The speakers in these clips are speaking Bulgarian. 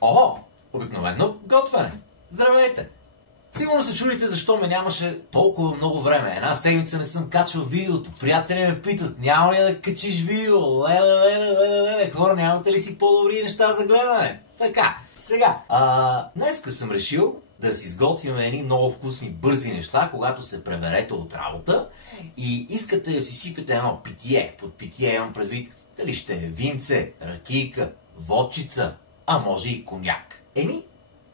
Охо! Обикновено готвене. Здравейте! Сигурно се чудите защо ме нямаше толкова много време. Една седмица не съм качвал видеото. Приятели ме питат, няма ли да качиш видео? Леле, хора, нямате ли си по-добри неща за гледане? Така, сега, днеска съм решил да си изготвим едни много вкусни, бързи неща, когато се преберете от работа и искате да си сипете едно питие. Под питие имам предвид дали ще е винце, ракийка, водчица, а може и коняк.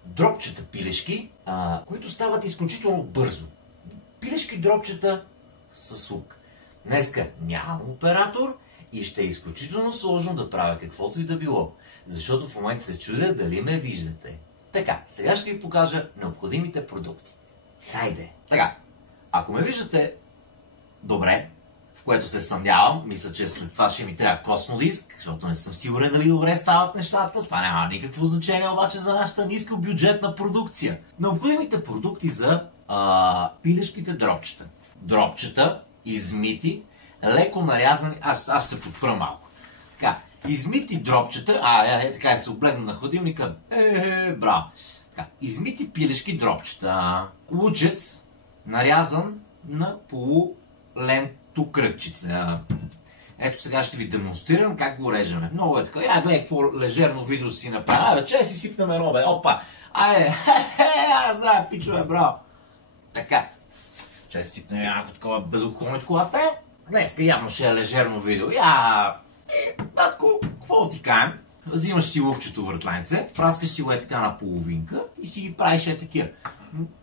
Дропчета пилешки, които стават изключително бързо. Пилешки дропчета с лук. Днеска нямам оператор и ще е изключително сложно да правя каквото и да било, защото в момента се чудя дали ме виждате. Така, сега ще ви покажа необходимите продукти. Хайде! Така, ако ме виждате добре, в което се съмнявам, мисля, че след това ще ми трябва космодиск, защото не съм сигурен дали добре стават нещата. Това няма никакво значение обаче за нашата нискобюджетна продукция. Необходимите продукти за пилешките дропчета. Дропчета, измити, леко нарязани. Аз ще се подпра малко. Така, измити дропчета, така се облегна на хладилника. Браво. Така, измити пилешки дропчета. Лучец, нарязан на полуленту кръгчица. Ето сега ще ви демонстрирам как го режеме. Много е така. Гледай какво лежерно видео си направя. Че си сипнем едно, бе. Опа. Здраве, пичове, браво. Така. Че си сипнем едно такова безалкохолничко лате. Днеска явно ще е лежерно видео. Батко, какво ти кажем? Взимаш си лукчето въртленце, праскаш си го така на половинка и си ги правиш такива.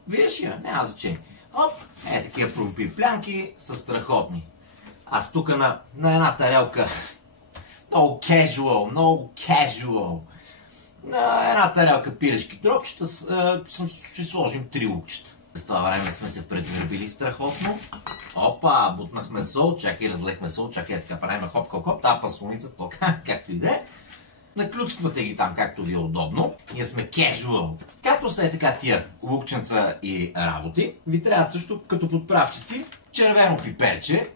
Виждаш ли? Няма значение. Оп, такива прумпи-плянки са страхотни. Аз тук на една тарелка, много casual, на една тарелка пилешки дропчета ще сложим 3 лукчета. През това време сме се предвърбили страхотно. Опа, бутнахме сол, чакай, разлехме сол, чакай, така правим хоп, тази паслоница, както и да е. Наклюцквате ги там, както ви е удобно. Ние сме casual. Както са така тия лукченца и работи, ви трябва също като подправчици червено пиперче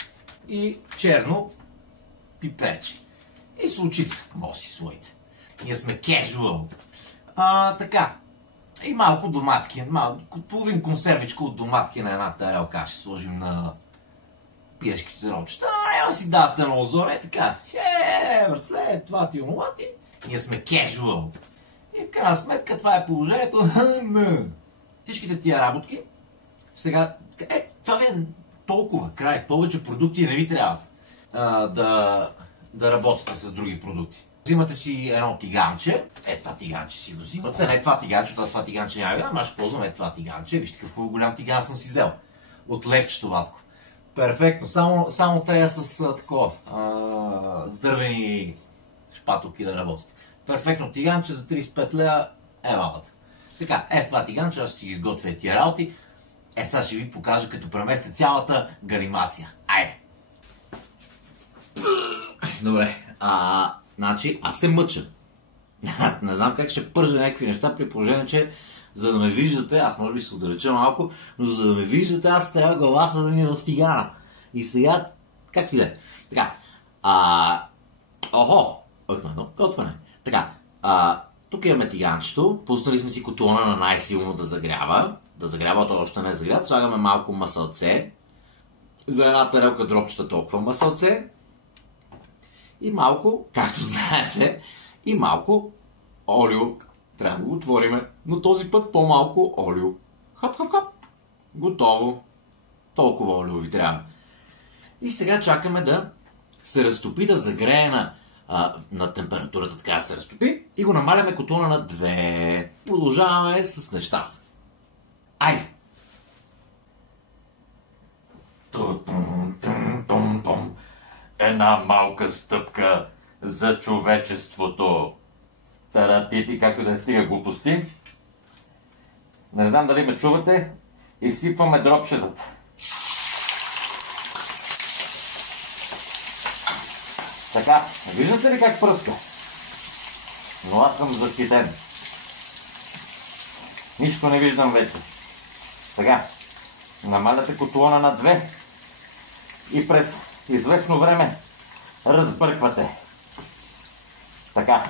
и черно пиперче. И с лучица, може си слоите. Ние сме casual. Така. И малко доматки. Половин консервичка от доматки на една тарелка ще сложим на пилешките дропчета. Ема си давате на озор, така. Братле, това ти онова ти. Ние сме casual. И в крайна сметка това е положението. Всичките тия работки. Сега, това ви е толкова край. Повече продукти не ви трябва да работите с други продукти. Взимате си едно тиганче. Това тиганче си го взимате. Не това тиганче, това тиганче няма да, аз ще ползвам това тиганче. Вижте какъв голям тиган съм си взел. От левчето, батко. Перфектно. Само трябва с такова с дървени шпатулки да работите. Перфектно тиганче за 35 лева бабата. Така, това тиганче, аз ще си изготвя тия работи. Сега ще ви покажа като преместя цялата галимация. Добре. Значи, аз се мъча. Не знам как ще пържа някакви неща, при положение, че за да ме виждате, аз може би се отдалеча малко, но за да ме виждате, аз трябва главата да ми е в тигана. И сега, както и да е. Така, готвене. Така, тук имаме тиганчето, пуснали сме си котлона на най-силно да загрява. Да загрява, то още не е загрят. Слагаме малко масълце. За една тарелка дропчета толкова масълце. И малко, както знаете, и малко олио. Трябва да го отвориме, но този път по-малко олио. Хоп. Готово. Толкова олио ви трябва. И сега чакаме да се разтопи, да загрее на температурата, така да се разтопи. И го намаляме котлона на 2. Продължаваме с нещата. Айде! Една малка стъпка за човечеството. Таратити, както да не стига глупости. Не знам дали ме чувате. Изсипваме дропчетата. Така, виждате ли как пръска? Но аз съм защитен. Нищо не виждам вече. Така, намаляте котлона на 2 и през известно време разбърквате. Така.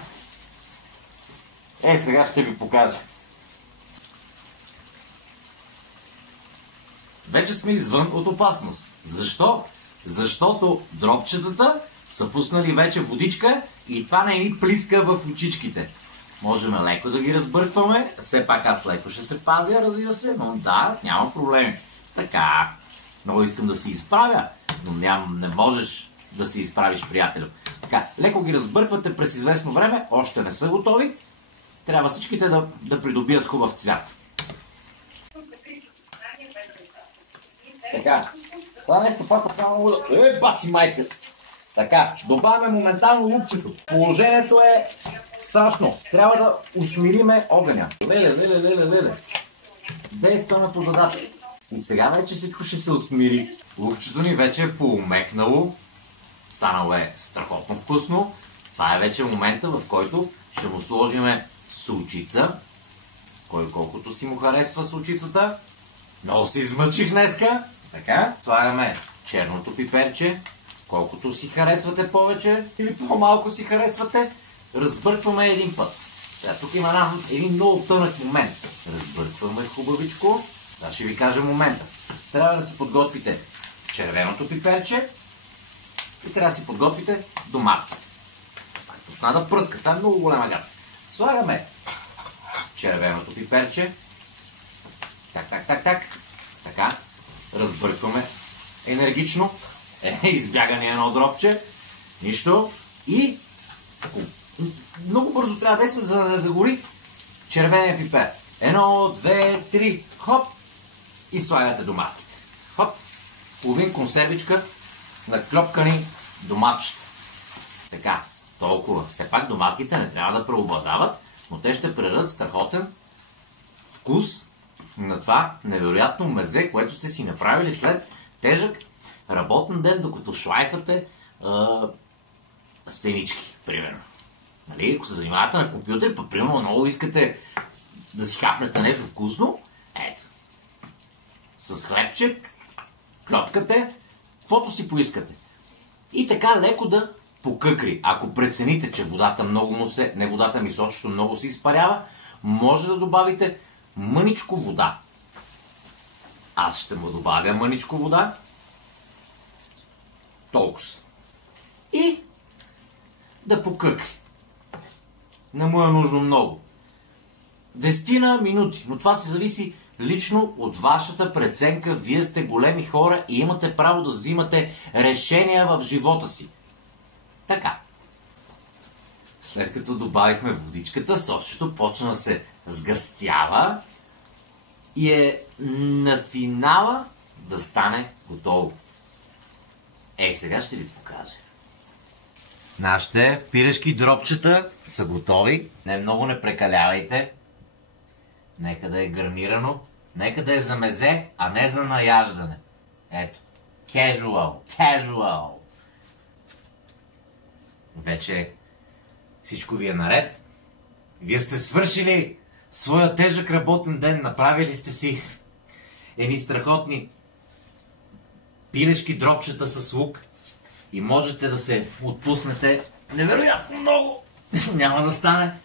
Сега ще ви покажа. Вече сме извън от опасност. Защо? Защото дропчетата са пуснали вече водичка и това не ни плиска в очичките. Можем леко да ги разбъркваме. Все пак аз леко ще се пазя, разбира се, но да, няма проблеми. Така, много искам да се изправя, но не можеш да се изправиш, приятелю. Така, леко ги разбърквате през известно време, още не са готови. Трябва всичките да придобият хубав цвят. Така, това нещо пак само да... баси майка! Така, добавяме моментално лупчето. Положението е страшно. Трябва да усмириме огъня. Леле. Действаме по задача. И сега вече всичко ще се усмири. Лупчето ни вече е поумекнало. Станало е страхотно вкусно. Това е вече момента, в който ще му сложим сулчица. Кой колкото си му харесва сулчицата. Много се измъчих днеска. Така, слагаме черното пиперче. Колкото си харесвате повече или по-малко си харесвате, разбъркваме един път. Сега, тук има един много тънък момент. Разбъркваме хубавичко. Сега ще ви кажа момента. Трябва да си подготвите червеното пиперче и трябва да си подготвите доматите. Почна да пръска. Това е много голема гата. Слагаме червеното пиперче. Така. Разбъркваме енергично. Избяга ни едно дропче. Нищо. И много бързо трябва да действаме, за да не загори червения пипер. 1, 2, 3. Хоп. И слагате доматите. Хоп. Половин консервичка на клепкани доматчета. Така. Толкова. Все пак доматките не трябва да преобладават, но те ще предадат страхотен вкус на това невероятно мезе, което сте си направили след тежък работен ден, докато шлайфате стенички, примерно. Нали? Ако се занимавате на компютър, пък примерно много искате да си хапнете нещо вкусно, ето. С хлебче, клепкате, каквото си поискате. И така леко да покъкри. Ако прецените, че водата много му се, не водата ми сочето много се изпарява, може да добавите мъничко вода. Аз ще му добавя мъничко вода. Толкова. И да покъкри. Не му е нужно много. 10 минути. Но това се зависи лично от вашата преценка. Вие сте големи хора и имате право да взимате решения в живота си. Така. След като добавихме водичката, сочето почна да се сгъстява и е на финала да стане готово. Сега ще ви покажа. Нашите пилешки дропчета са готови. Много не прекалявайте. Нека да е гарнирано. Нека да е за мезе, а не за наяждане. Ето. Casual. Вече всичко ви е наред. Вие сте свършили своя тежък работен ден. Направили сте си едни страхотни пилешки дропчета с лук и можете да се отпуснете невероятно много. Няма да стане.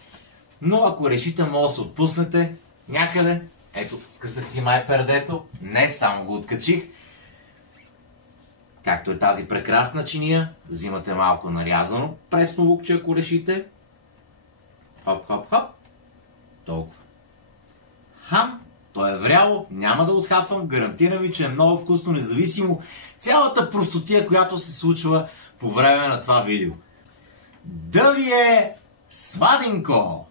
Но ако решите, може да се отпуснете някъде. Ето, скъсах си май пердето. Не, само го откачих. Както е тази прекрасна чиния. Взимате малко нарязано пресно лукче, ако решите. Хоп. Толкова. Хам. То е вряло, няма да отхапвам, гарантирам ви, че е много вкусно, независимо цялата простотия, която се случва по време на това видео. Да ви е сладенко!